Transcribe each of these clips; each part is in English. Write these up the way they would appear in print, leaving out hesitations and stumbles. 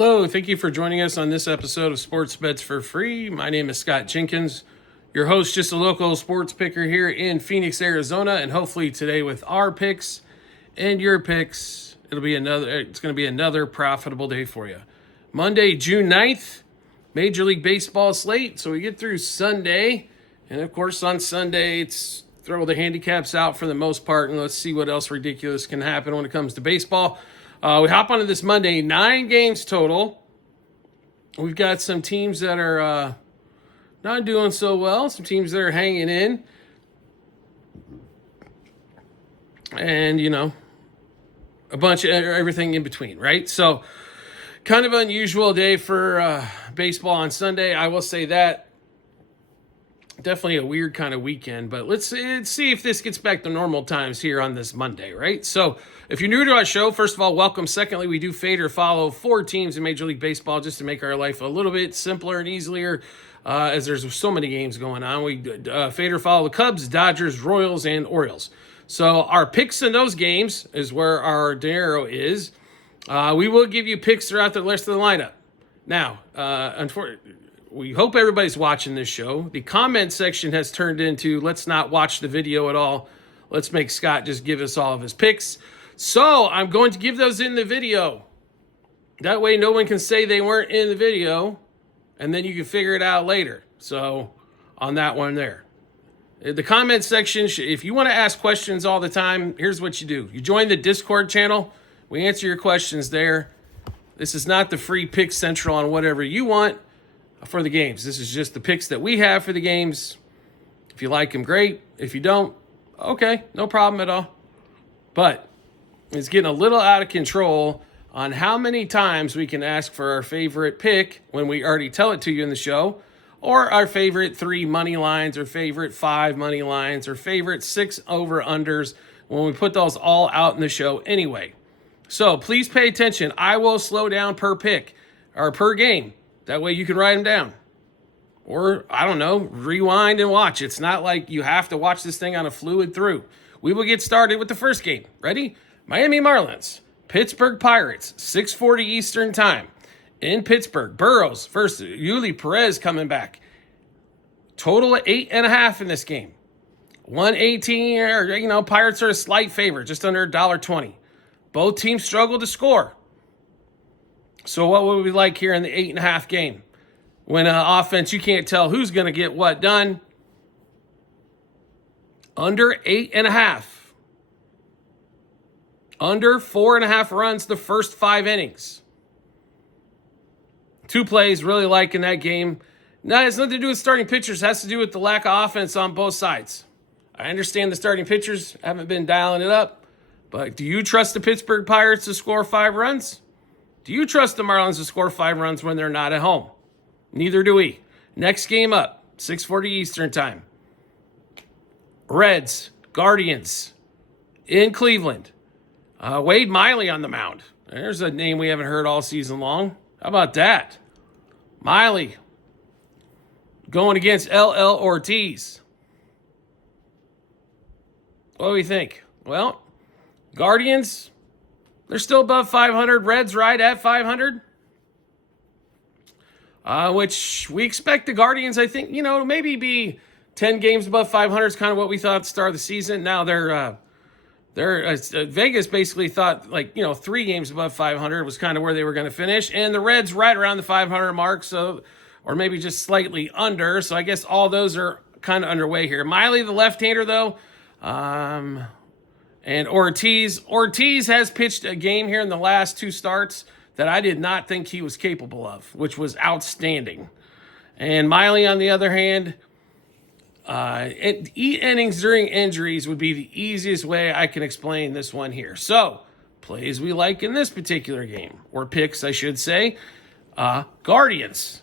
Hello, thank you for joining us on this episode of Sports Bets for Free. My name is Scott Jenkins, your host, just a local sports picker here in Phoenix, Arizona, and hopefully today with our picks and your picks, it's going to be another profitable day for you. Monday, June 9th, Major League Baseball slate. So we get through Sunday, and of course on Sunday, it's throw the handicaps out for the most part, and let's see what else ridiculous can happen when it comes to baseball. We hop onto this Monday, 9 games total. We've got some teams that are not doing so well, some teams that are hanging in. And, a bunch of everything in between, right? So, kind of unusual day for baseball on Sunday. I will say that. Definitely a weird kind of weekend, but let's see if this gets back to normal times here on this Monday, right? So if you're new to our show, first of all, welcome. Secondly, we do fade or follow 4 teams in Major League Baseball just to make our life a little bit simpler and easier as there's so many games going on. We fade or follow the Cubs, Dodgers, Royals, and Orioles. So our picks in those games is where our dinero is. We will give you picks throughout the rest of the lineup. Now, unfortunately, we hope everybody's watching this show. The comment section has turned into, let's not watch the video at all. Let's make Scott just give us all of his picks. So I'm going to give those in the video. That way no one can say they weren't in the video, and then you can figure it out later. So on that one there. The comment section, if you want to ask questions all the time, here's what you do. You join the Discord channel. We answer your questions there. This is not the free pick central on whatever you want for the games. This is just the picks that we have for the games. If you like them, great. If you don't, okay, no problem at all. But it's getting a little out of control on how many times we can ask for our favorite pick when we already tell it to you in the show, or our favorite 3 money lines, or favorite 5 money lines, or favorite 6 over-unders when we put those all out in the show anyway. So please pay attention. I will slow down per pick or per game. That way you can write them down. Or, I don't know, rewind and watch. It's not like you have to watch this thing on a fluid through. We will get started with the first game. Ready? Miami Marlins, Pittsburgh Pirates, 6:40 Eastern Time. In Pittsburgh, Burrows versus Yuli Perez coming back. Total of 8.5 in this game. 118, Pirates are a slight favorite, just under $1.20. Both teams struggle to score. So what would we like here in the 8.5 game? When offense, you can't tell who's going to get what done. Under 8.5. Under 4.5 runs the first 5 innings. 2 plays, really liking that game. No, it's nothing to do with starting pitchers. It has to do with the lack of offense on both sides. I understand the starting pitchers haven't been dialing it up. But do you trust the Pittsburgh Pirates to score 5 runs? Do you trust the Marlins to score 5 runs when they're not at home? Neither do we. Next game up, 6:40 Eastern Time. Reds, Guardians, in Cleveland. Wade Miley on the mound. There's a name we haven't heard all season long. How about that? Miley going against LL Ortiz. What do we think? Well, Guardians, they're still above 500. Reds right at 500. Which we expect the Guardians, I think, to maybe be 10 games above 500 is kind of what we thought at the start of the season. Now they're Vegas basically thought 3 games above 500 was kind of where they were going to finish. And the Reds right around the 500 mark, or maybe just slightly under. So I guess all those are kind of underway here. Miley, the left-hander, though, and Ortiz has pitched a game here in the last 2 starts that I did not think he was capable of, which was outstanding. And Miley, on the other hand, innings during injuries would be the easiest way I can explain this one here. So, plays we like in this particular game, or picks, I should say. Guardians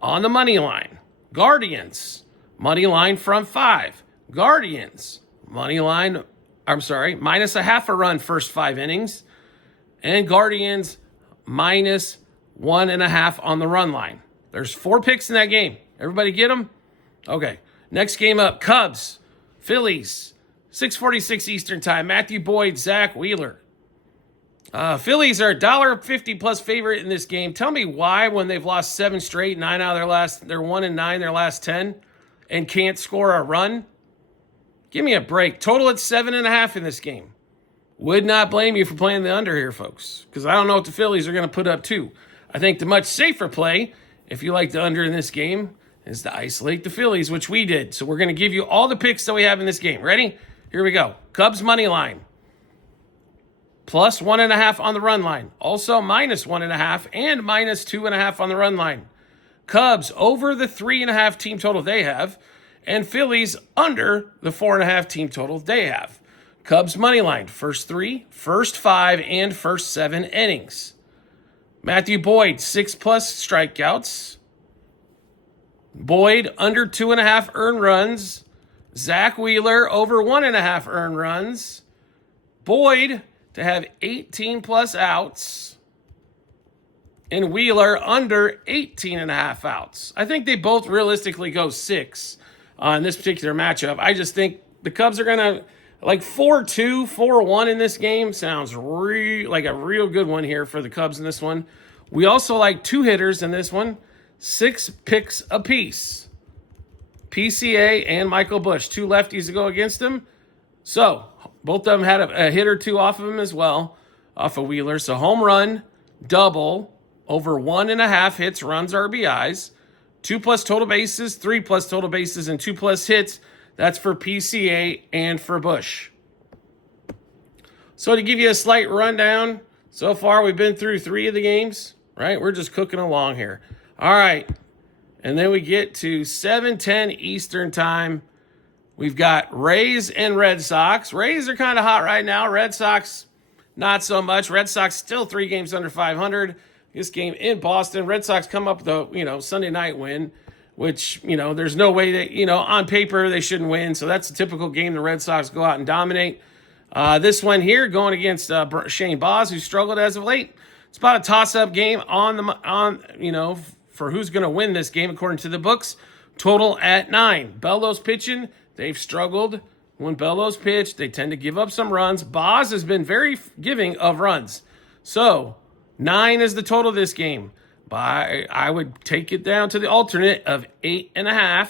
on the money line. Guardians, money line from 5. Guardians, money line, minus a half a run first 5 innings. And Guardians minus 1.5 on the run line. There's 4 picks in that game. Everybody get them? Okay. Next game up, Cubs, Phillies, 6:46 Eastern Time. Matthew Boyd, Zach Wheeler. Phillies are $1.50 plus favorite in this game. Tell me why, when they've lost 7 straight, 9 out of they're 1-9 their last 10, and can't score a run. Give me a break. Total at 7.5 in this game. Would not blame you for playing the under here, folks, because I don't know what the Phillies are going to put up too. I think the much safer play, if you like the under in this game, is to isolate the Phillies, which we did. So we're going to give you all the picks that we have in this game. Ready? Here we go. Cubs money line. Plus 1.5 on the run line. Also minus 1.5 and minus 2.5 on the run line. Cubs over the 3.5 team total they have, and Phillies under the 4.5 team total they have. Cubs money line, first 3, first 5, and first 7 innings. Matthew Boyd, 6 plus strikeouts. Boyd under 2.5 earned runs. Zach Wheeler over 1.5 earned runs. Boyd to have 18 plus outs, and Wheeler under 18.5 outs. I think they both realistically go 6 on this particular matchup. I just think the Cubs are going to, like 4-2, 4-1 in this game. Sounds like a real good one here for the Cubs in this one. We also like 2 hitters in this one, 6 picks apiece. PCA and Michael Busch, 2 lefties to go against him. So both of them had a hit or 2 off of him as well, off of Wheeler. So home run, double, over 1.5 hits, runs, RBIs, 2 plus total bases, 3 plus total bases, and 2 plus hits. That's for PCA and for Busch. So to give you a slight rundown, so far we've been through 3 of the games, right? We're just cooking along here. All right. And then we get to 7:10 Eastern time. We've got Rays and Red Sox. Rays are kind of hot right now. Red Sox, not so much. Red Sox still 3 games under 500. This game in Boston. Red Sox come up with a, Sunday night win, which, there's no way that, on paper they shouldn't win. So that's a typical game the Red Sox go out and dominate. This one here going against Shane Baz, who struggled as of late. It's about a toss-up game for who's going to win this game according to the books. Total at 9. Bellows pitching. They've struggled. When Bellows pitch, they tend to give up some runs. Baz has been very giving of runs. So 9 is the total of this game. I would take it down to the alternate of 8.5.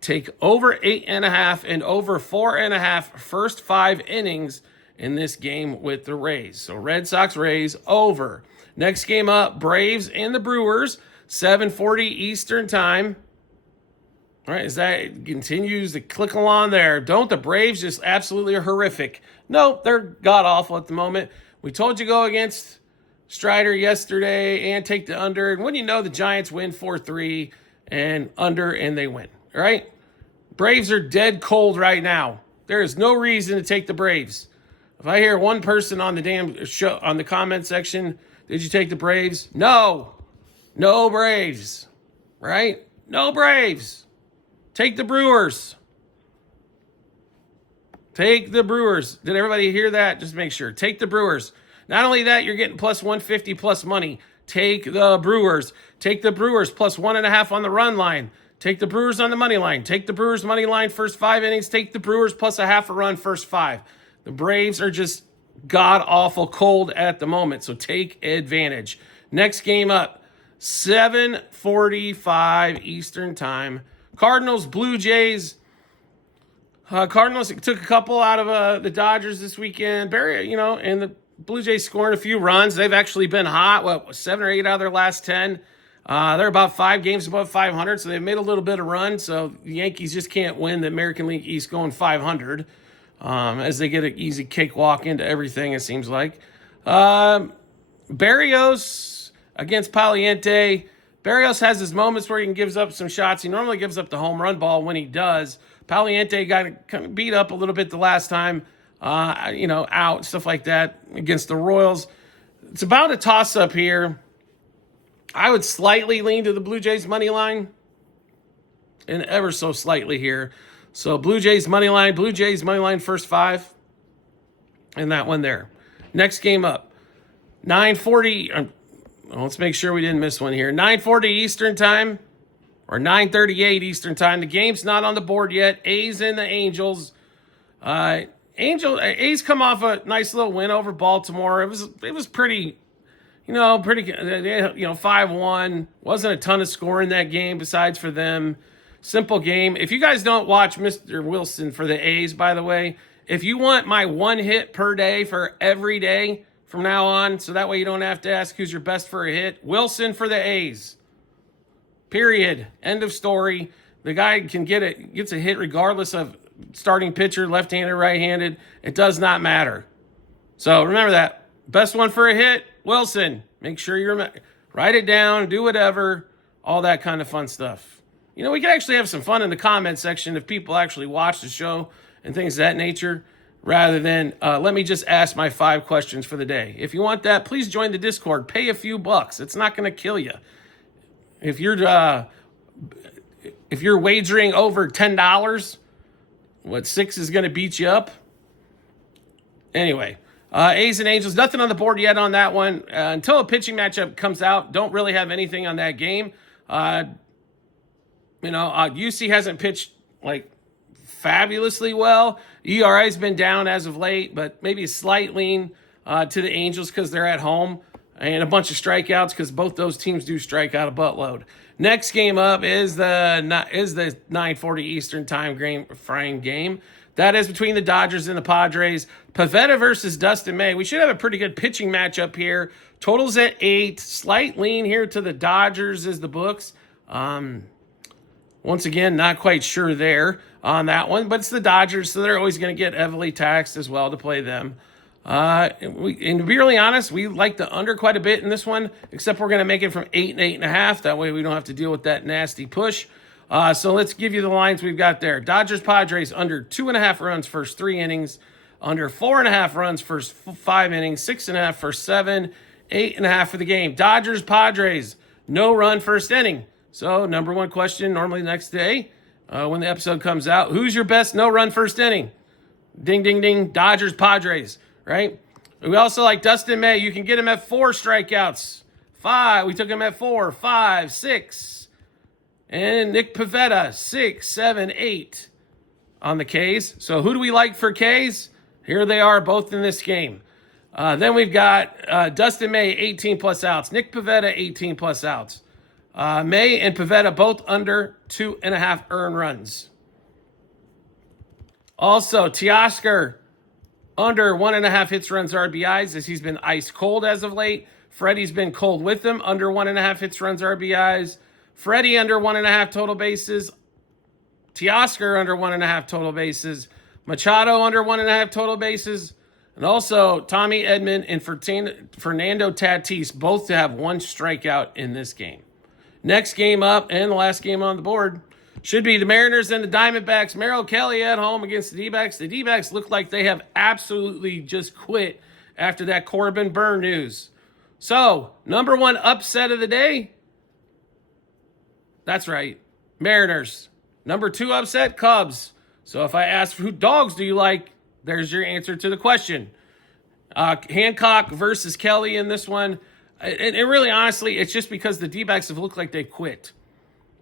Take over 8.5 and over 4.5 first 5 innings in this game with the Rays. So Red Sox, Rays, over. Next game up, Braves and the Brewers, 7:40 Eastern time. All right, as that continues to click along there. Don't the Braves just absolutely horrific? No, they're god-awful at the moment. We told you go against Strider yesterday and take the under. And when you know the Giants win 4-3 and under, and they win. All right? Braves are dead cold right now. There is no reason to take the Braves. If I hear one person on the damn show, on the comment section, did you take the Braves? No. No Braves. Right? No Braves. Take the Brewers. Take the Brewers. Did everybody hear that? Just make sure. Take the Brewers. Not only that, you're getting plus 150 plus money. Take the Brewers. Take the Brewers plus 1.5 on the run line. Take the Brewers on the money line. Take the Brewers money line first 5 innings. Take the Brewers plus a half a run first 5. The Braves are just god-awful cold at the moment, so take advantage. Next game up, 7:45 Eastern time. Cardinals, Blue Jays. Cardinals took a couple out of the Dodgers this weekend. And the Blue Jays scoring a few runs. They've actually been hot, 7 or 8 out of their last 10. They're about 5 games above 500, so they've made a little bit of run. So the Yankees just can't win the American League East going 500 as they get an easy cakewalk into everything, it seems like. Berrios against Paliente. Berrios has his moments where he gives up some shots. He normally gives up the home run ball when he does. Paliente got kind of beat up a little bit the last time, out, stuff like that against the Royals. It's about a toss-up here. I would slightly lean to the Blue Jays money line, and ever so slightly here. So Blue Jays money line first 5, and that one there. Next game up, 9:40. Let's make sure we didn't miss one here. 9:40 Eastern time, or 9:38 Eastern time. The game's not on the board yet. A's and the Angels. A's come off a nice little win over Baltimore. It was pretty, pretty, 5-1. Wasn't a ton of score in that game besides for them. Simple game. If you guys don't watch Mr. Wilson for the A's, by the way, if you want my one hit per day for every day from now on, so that way you don't have to ask who's your best for a hit, Wilson for the A's. Period. End of story. The guy gets a hit regardless of starting pitcher, left-handed, right-handed. It does not matter. So remember that. Best one for a hit, Wilson. Make sure you write it down, do whatever, all that kind of fun stuff. We could actually have some fun in the comment section if people actually watch the show and things of that nature, rather than let me just ask my 5 questions for the day. If you want that, please join the Discord. Pay a few bucks. It's not going to kill you. If you're wagering over $10, 6 is going to beat you up? Anyway, A's and Angels, nothing on the board yet on that one. Until a pitching matchup comes out, don't really have anything on that game. UC hasn't pitched fabulously well. ERA's been down as of late, but maybe a slight lean to the Angels because they're at home, and a bunch of strikeouts because both those teams do strike out a buttload. Next game up is the 9:40 Eastern time frame game. That is between the Dodgers and the Padres. Pivetta versus Dustin May. We should have a pretty good pitching matchup here. Totals at 8. Slight lean here to the Dodgers is the books. Once again, not quite sure there on that one, but it's the Dodgers, so they're always going to get heavily taxed as well to play them. And to be really honest, we like the under quite a bit in this one, except we're going to make it from 8 and 8.5. That way we don't have to deal with that nasty push. So let's give you the lines we've got there. Dodgers, Padres, under 2.5 runs first 3 innings, under 4.5 runs first 5 innings, 6.5 first 7, 8.5 for the game. Dodgers, Padres, no run first inning. So, number one question, normally next day when the episode comes out, who's your best no-run first inning? Ding, ding, ding, Dodgers, Padres, right? We also like Dustin May. You can get him at 4 strikeouts. 5, we took him at 4, 5, 6. And Nick Pivetta, 6, 7, 8 on the Ks. So, who do we like for Ks? Here they are, both in this game. Then we've got Dustin May, 18-plus outs. Nick Pivetta, 18-plus outs. May and Pivetta both under 2.5 earned runs. Also, Teoscar under 1.5 hits, runs, RBIs, as he's been ice cold as of late. Freddie's been cold with him, under 1.5 hits, runs, RBIs. Freddie under 1.5 total bases. Teoscar under 1.5 total bases. Machado under 1.5 total bases. And also, Tommy Edman and Fernando Tatis both to have 1 strikeout in this game. Next game up, and the last game on the board, should be the Mariners and the Diamondbacks. Merrill Kelly at home against the D-backs. The D-backs look like they have absolutely just quit after that Corbin Burr news. So, number 1 upset of the day? That's right, Mariners. Number 2 upset, Cubs. So if I ask who dogs do you like, there's your answer to the question. Hancock versus Kelly in this one. And really, honestly, it's just because the D-backs have looked like they quit.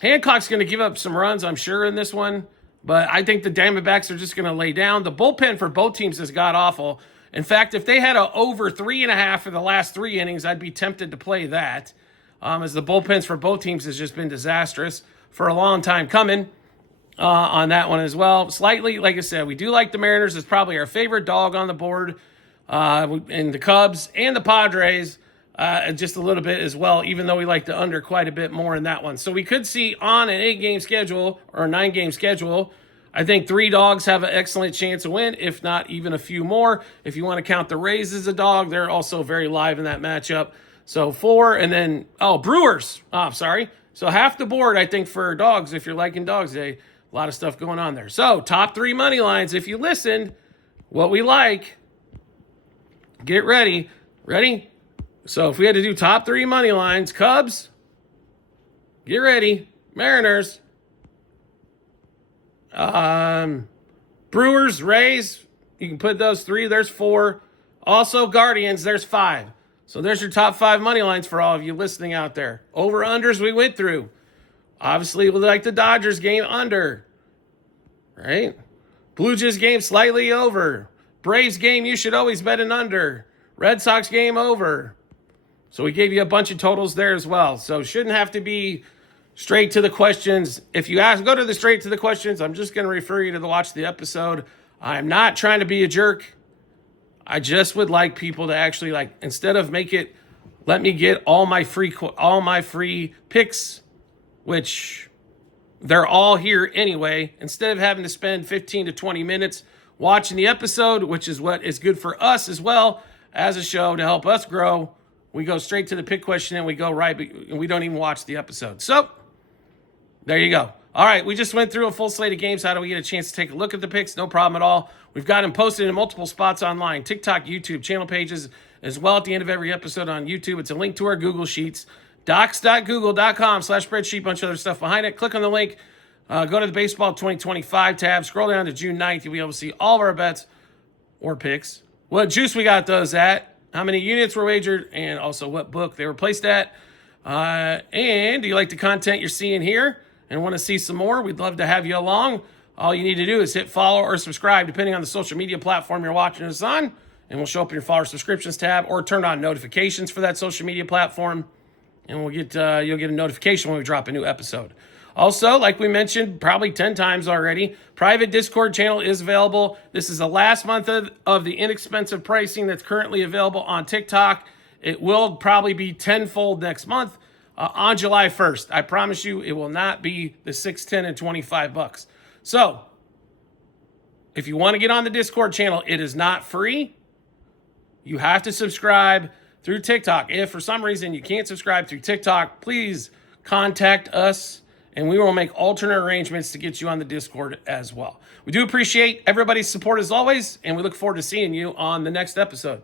Hancock's going to give up some runs, I'm sure, in this one. But I think the Diamondbacks are just going to lay down. The bullpen for both teams has got awful. In fact, if they had a over 3.5 for the last 3 innings, I'd be tempted to play that. As the bullpens for both teams has just been disastrous for a long time coming on that one as well. Slightly, like I said, we do like the Mariners. It's probably our favorite dog on the board. And the Cubs and the Padres. Just a little bit as well, even though we like the under quite a bit more in that one. So we could see on an 8-game schedule or a 9-game schedule, I think 3 dogs have an excellent chance to win, if not even a few more. If you want to count the Rays as a dog, they're also very live in that matchup. So 4, and then, Brewers. Sorry. So half the board, I think, for dogs, if you're liking dogs today. A lot of stuff going on there. So top 3 money lines. If you listened, what we like, get ready. Ready? So if we had to do top 3 money lines, Cubs, get ready, Mariners, Brewers, Rays, you can put those 3, there's 4. Also Guardians, there's 5. So there's your top 5 money lines for all of you listening out there. Over-unders we went through. Obviously, we like the Dodgers game under, right? Blue Jays game slightly over. Braves game, you should always bet an under. Red Sox game over. So we gave you a bunch of totals there as well. So shouldn't have to be straight to the questions. If you go to the straight to the questions, I'm just going to refer you to watch the episode. I'm not trying to be a jerk. I just would like people to actually, like, instead of let me get all my free picks, which they're all here anyway. Instead of having to spend 15 to 20 minutes watching the episode, which is what is good for us as well as a show to help us grow, we go straight to the pick question and we go right, and we don't even watch the episode. So there you go. All right, we just went through a full slate of games. How do we get a chance to take a look at the picks? No problem at all. We've got them posted in multiple spots online, TikTok, YouTube, channel pages, as well at the end of every episode on YouTube. It's a link to our Google Sheets, docs.google.com/spreadsheet, bunch of other stuff behind it. Click on the link, go to the Baseball 2025 tab, scroll down to June 9th. You'll be able to see all of our bets or picks, what juice we got those at, how many units were wagered, and also what book they were placed at. And do you like the content you're seeing here and want to see some more? We'd love to have you along. All you need to do is hit follow or subscribe, depending on the social media platform you're watching us on, and we'll show up in your follower subscriptions tab, or turn on notifications for that social media platform, and you'll get a notification when we drop a new episode. Also, like we mentioned probably 10 times already, private Discord channel is available. This is the last month of the inexpensive pricing that's currently available on TikTok. It will probably be tenfold next month on July 1st. I promise you it will not be the $6, $10, and $25. So if you want to get on the Discord channel, it is not free. You have to subscribe through TikTok. If for some reason you can't subscribe through TikTok, please contact us, and we will make alternate arrangements to get you on the Discord as well. We do appreciate everybody's support as always, and we look forward to seeing you on the next episode.